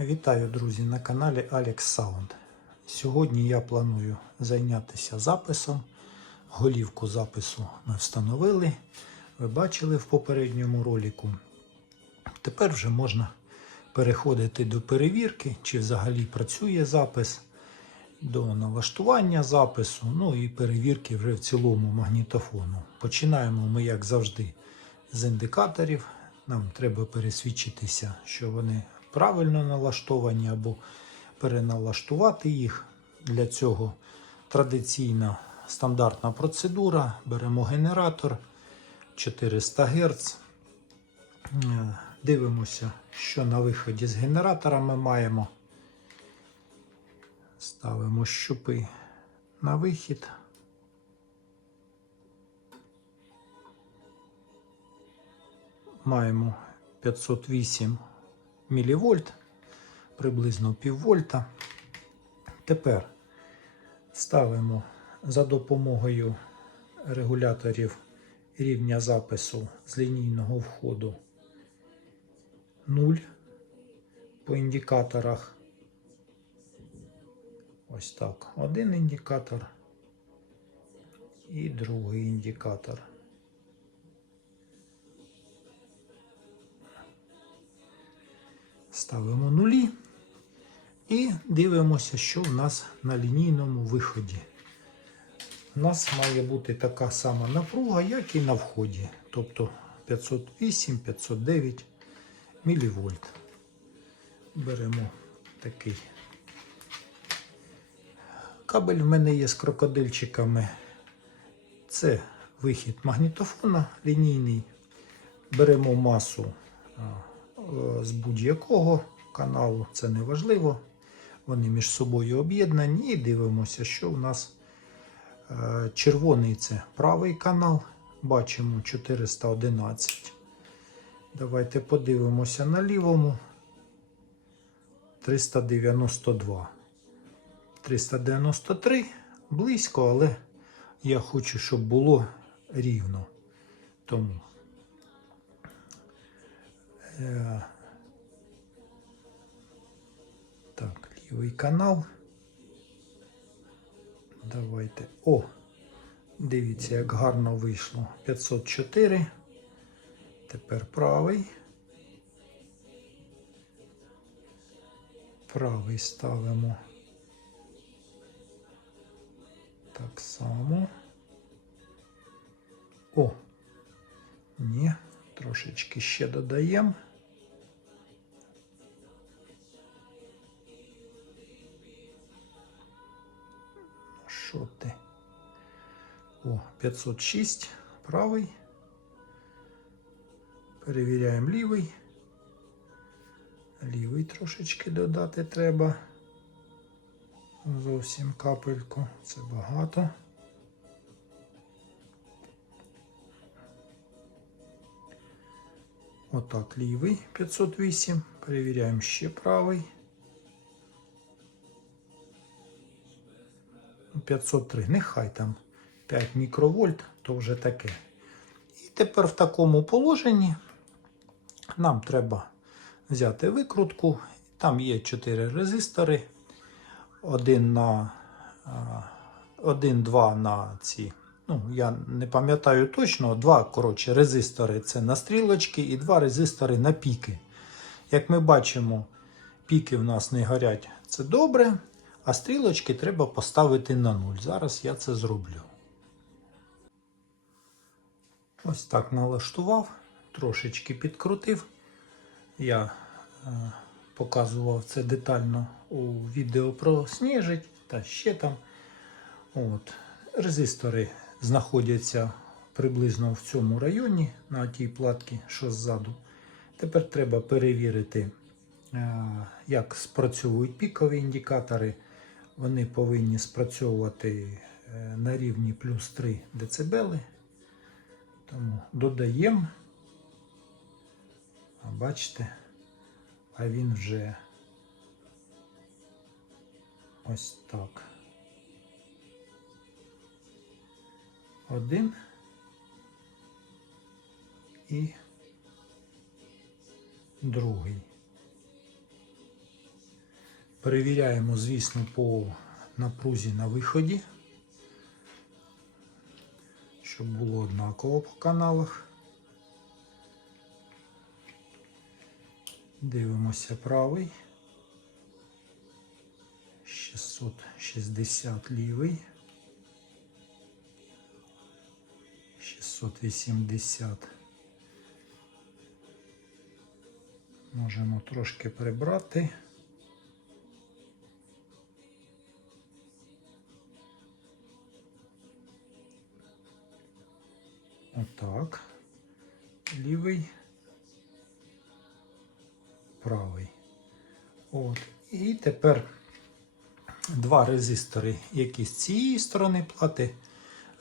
Вітаю, друзі, на каналі Alex Sound. Сьогодні я планую зайнятися записом. Голівку запису ми встановили. Ви бачили в попередньому ролику. Тепер вже можна переходити до перевірки, чи взагалі працює запис, до налаштування запису, ну і перевірки вже в цілому магнітофону. Починаємо ми, як завжди, з індикаторів. Нам треба пересвідчитися, що вони правильно налаштовані або переналаштувати їх. Для цього традиційна стандартна процедура. Беремо генератор 400 Гц. Дивимося, що на виході з генератора ми маємо. Ставимо щупи на вихід. Маємо 508 мВ, приблизно піввольта. Тепер ставимо за допомогою регуляторів рівня запису з лінійного входу 0 по індикаторах. Ось так. Один індикатор і другий індикатор. Ставимо нулі і дивимося, що в нас на лінійному виході. У нас має бути така сама напруга, як і на вході. Тобто 508-509 мВ. Беремо такий кабель в мене є з крокодильчиками. Це вихід магнітофона лінійний. Беремо масу з будь-якого каналу, це не важливо. Вони між собою об'єднані і дивимося, що в нас червоний це правий канал. Бачимо 411. Давайте подивимося на лівому. 392. 393 близько, але я хочу, щоб було рівно. Тому е, так, лівий канал. Давайте. О! Дивіться, як гарно вийшло. 504. Тепер правий. Правий ставимо. Так само. О! Ні, трошечки ще додаємо. Що ти? О, 506, правий. Перевіряємо лівий. Лівий трошечки додати треба. Зовсім капельку. Це багато. Отак, лівий 508. Перевіряємо ще правий. 503. Нехай там 5 мікровольт, то вже таке. І тепер в такому положенні нам треба взяти викрутку. Там є 4 резистори. Один на один-два на ці. Ну, я не пам'ятаю точно, два коротше, резистори це на стрілочки і два резистори на піки. Як ми бачимо, піки в нас не горять, це добре, а стрілочки треба поставити на нуль. Зараз я це зроблю. Ось так налаштував, трошечки підкрутив. Я е, показував це детально у відео про сніжить та ще там. От. Резистори знаходяться приблизно в цьому районі на тій платці, що ззаду. Тепер треба перевірити, е, як спрацьовують пікові індикатори. Вони повинні спрацьовувати е, на рівні плюс 3 дБ. Тому додаємо. А бачите, а він вже ось так. Один і другий. Перевіряємо, звісно, по напрузі на виході, щоб було однаково по каналах. Дивимося правий. 660 лівий. 680. Можемо трошки прибрати. Лівий. Правий. От. І тепер два резистори, які з цієї сторони плати,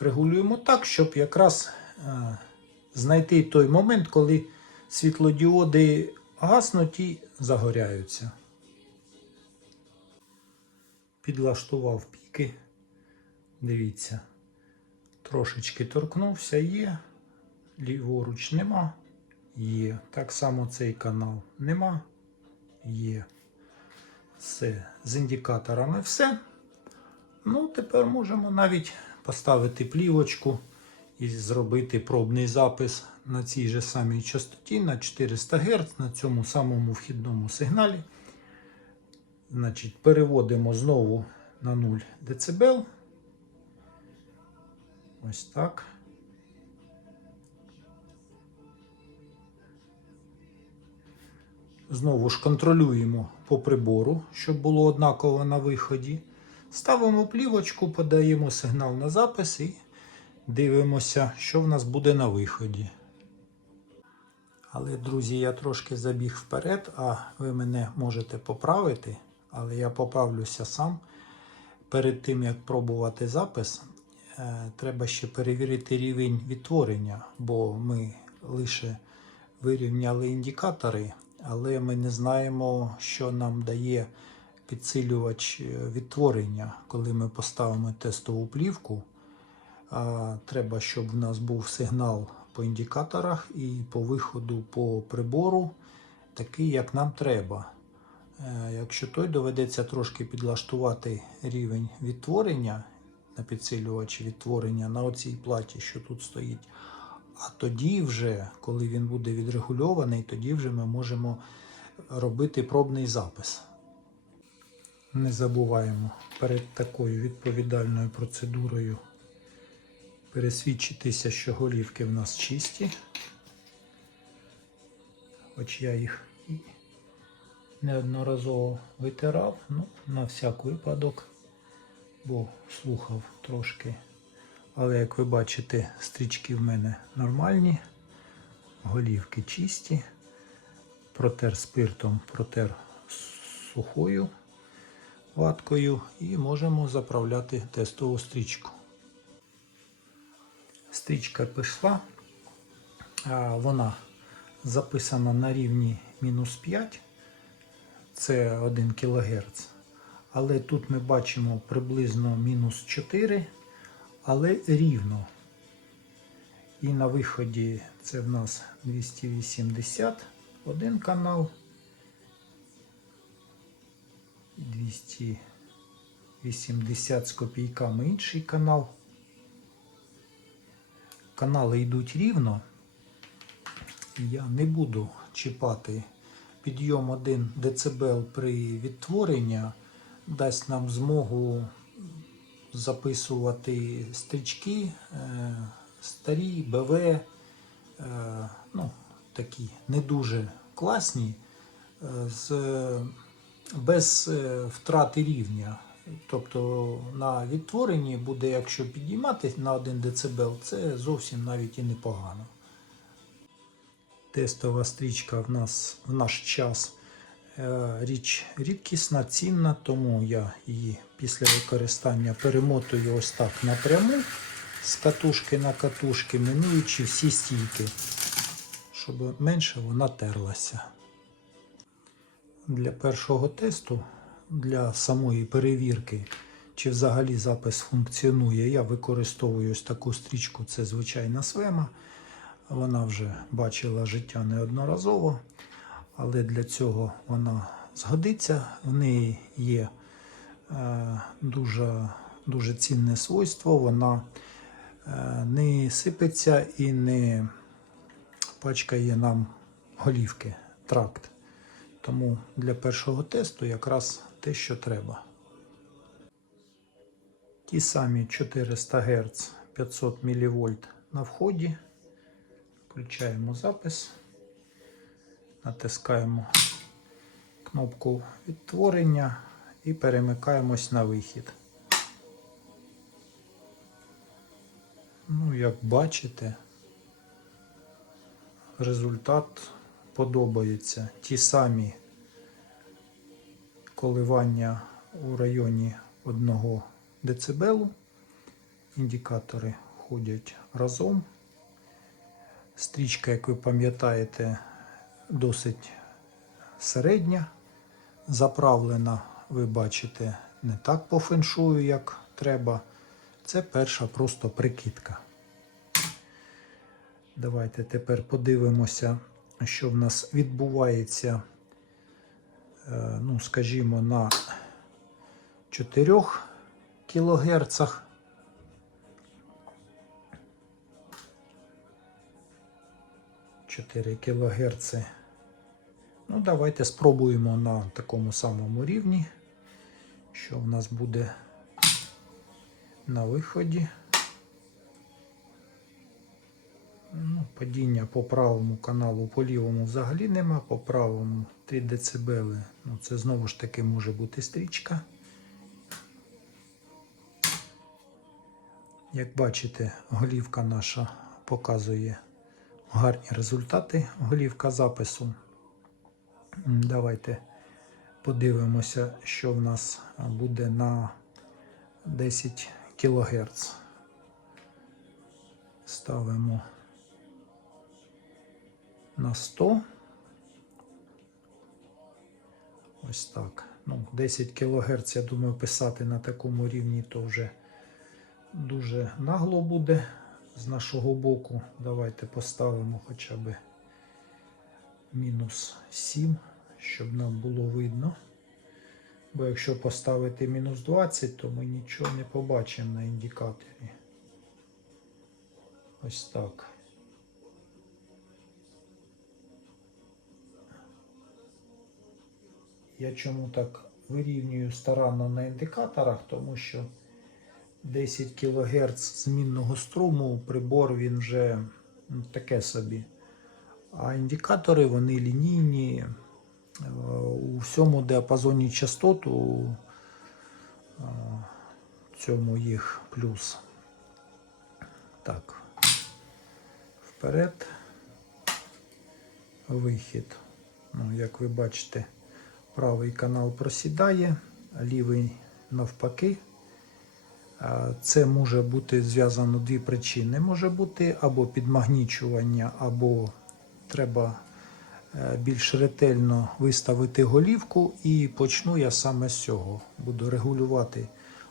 регулюємо так, щоб якраз е, знайти той момент, коли світлодіоди гаснуть і загоряються. Підлаштував піки. Дивіться, трошечки торкнувся, є. Ліворуч нема. Є. Так само цей канал нема. Є. Все. З індикаторами все. Ну, тепер можемо навіть поставити плівочку і зробити пробний запис на цій же самій частоті на 400 Гц на цьому самому вхідному сигналі. Значить, переводимо знову на 0 дБ. Ось так. Знову ж контролюємо по прибору, щоб було однаково на виході. Ставимо плівочку, подаємо сигнал на запис і дивимося, що в нас буде на виході. Але, друзі, я трошки забіг вперед, а ви мене можете поправити, але я поправлюся сам. Перед тим, як пробувати запис, е, треба ще перевірити рівень відтворення, бо ми лише вирівняли індикатори, але ми не знаємо, що нам дає підсилювач е, відтворення, коли ми поставимо тестову плівку. Треба, щоб в нас був сигнал по індикаторах і по виходу по прибору, такий, як нам треба. Е, Якщо той доведеться трошки підлаштувати рівень відтворення на підсилювачі відтворення на оцій платі, що тут стоїть. А тоді вже, коли він буде відрегульований, тоді вже ми можемо робити пробний запис. Не забуваємо перед такою відповідальною процедурою пересвідчитися, що голівки в нас чисті. Хоч я їх і неодноразово витирав, ну, на всяк випадок, бо слухав трошки. Але як ви бачите, стрічки в мене нормальні, голівки чисті, протер спиртом, протер сухою ваткою і можемо заправляти тестову стрічку. Стрічка пішла, вона записана на рівні мінус 5, це 1 кГц. Але тут ми бачимо приблизно мінус 4, але рівно. І на виході це в нас 280 один канал. 280 з копійками інший канал. Канали йдуть рівно. Я не буду чіпати підйом 1 дБ при відтворенні, дасть нам змогу записувати стрічки е, старі, БВ, е, ну, такі не дуже класні, е, з, без втрати рівня. Тобто на відтворенні буде, якщо підіймати на 1 дБ, це зовсім навіть і непогано. Тестова стрічка в нас в наш час річ рідкісна, цінна, тому я її після використання перемотую ось так напряму з катушки на катушки, минуючи всі стійки, щоб менше вона терлася. Для першого тесту, для самої перевірки, чи взагалі запис функціонує, я використовую ось таку стрічку, це звичайна свема. Вона вже бачила життя неодноразово, але для цього вона згодиться. В неї є е, дуже, дуже цінне свойство. Вона е, не сипеться і не пачкає нам голівки, тракт. Тому для першого тесту якраз те, що треба. Ті самі 400 Гц 500 мВ на вході. Включаємо запис, натискаємо кнопку відтворення і перемикаємось на вихід. Ну, як бачите, результат подобається. Ті самі коливання у районі 1 дБ. Індикатори ходять разом. Стрічка, як ви пам'ятаєте, досить середня. Заправлена, ви бачите, не так по феншую, як треба. Це перша просто прикидка. Давайте тепер подивимося, що в нас відбувається, е, ну, скажімо, на 4 кГц. Чотири кГц. Ну, давайте спробуємо на такому самому рівні, що в нас буде на виході. Ну, падіння по правому каналу, по лівому взагалі нема, по правому 3 дБ. Ну, це знову ж таки може бути стрічка. Як бачите, голівка наша показує гарні результати, голівка запису. Давайте подивимося, що в нас буде на 10 кГц. Ставимо на 100. Ось так. Ну, 10 кГц, я думаю, писати на такому рівні то вже дуже нагло буде з нашого боку. Давайте поставимо хоча б мінус 7, щоб нам було видно. Бо якщо поставити мінус 20, то ми нічого не побачимо на індикаторі. Ось так. Я чому так вирівнюю старанно на індикаторах, тому що 10 кГц змінного струму прибор він вже таке собі. А індикатори вони лінійні. Е, У всьому діапазоні частот у е, цьому їх плюс. Так. Вперед. Вихід. Ну, як ви бачите, правий канал просідає, лівий навпаки. Це може бути зв'язано дві причини. Може бути або підмагнічування, або треба е, більш ретельно виставити голівку. І почну я саме з цього. Буду регулювати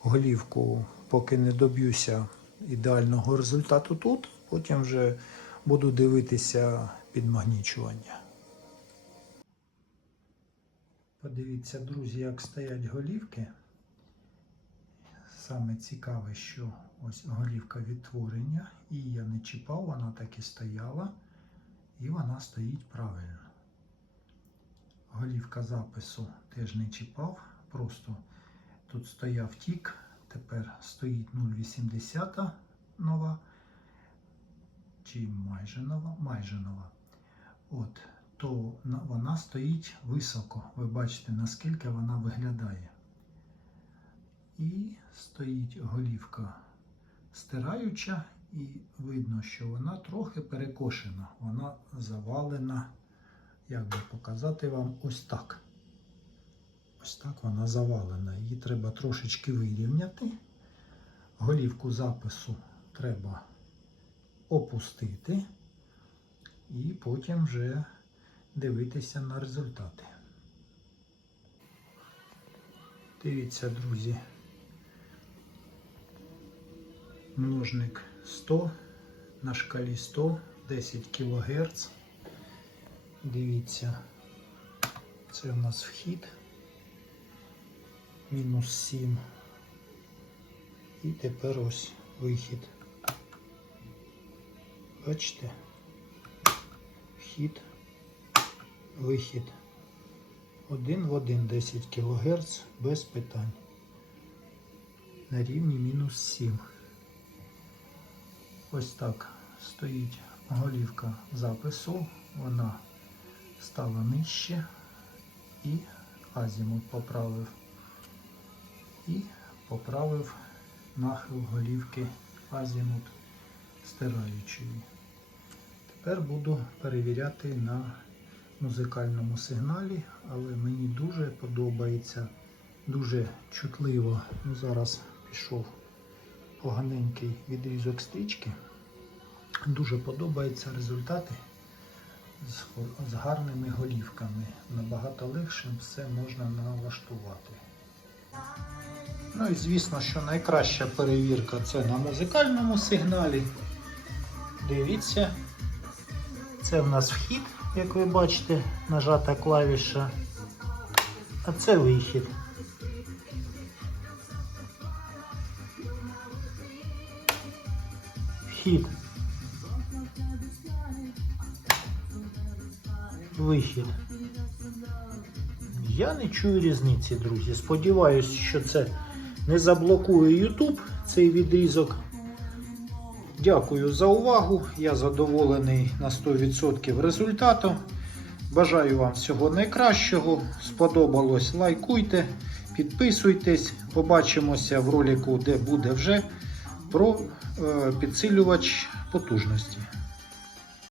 голівку, поки не доб'юся ідеального результату тут. Потім вже буду дивитися підмагнічування. Подивіться, друзі, як стоять голівки. Саме цікаве, що ось голівка відтворення, і я не чіпав, вона так і стояла, і вона стоїть правильно. Голівка запису теж не чіпав, просто тут стояв тік, тепер стоїть 0,80 нова, чи майже нова, майже нова. От, то вона стоїть високо. Ви бачите, наскільки вона виглядає. І стоїть голівка стираюча, і видно, що вона трохи перекошена. Вона завалена, як би показати вам, ось так. Ось так вона завалена. Її треба трошечки вирівняти. Голівку запису треба опустити. І потім вже дивитися на результати. Дивіться, друзі. Множник 100 на шкалі 100, 10 кГц. Дивіться, Це у нас вхід. Мінус 7. І тепер ось вихід. Бачите? Вхід, вихід. Один в один 10 кГц без питань. На рівні мінус 7. Ось так стоїть голівка запису. Вона стала нижче і азімут поправив. І поправив нахил голівки азімут стираючої. Тепер буду перевіряти на музикальному сигналі, але мені дуже подобається, дуже чутливо. Ну, зараз пішов поганенький відрізок стрічки. Дуже подобаються результати з, гарними голівками. Набагато легше все можна налаштувати. Ну і звісно, що найкраща перевірка це на музикальному сигналі. Дивіться, це в нас вхід, як ви бачите, нажата клавіша. А це вихід. Вхід. Вихід. Я не чую різниці, друзі. Сподіваюсь, що це не заблокує YouTube цей відрізок. Дякую за увагу. Я задоволений на 100% результатом. Бажаю вам всього найкращого. Сподобалось, лайкуйте, підписуйтесь. Побачимося в ролику, де буде вже про е, підсилювач потужності.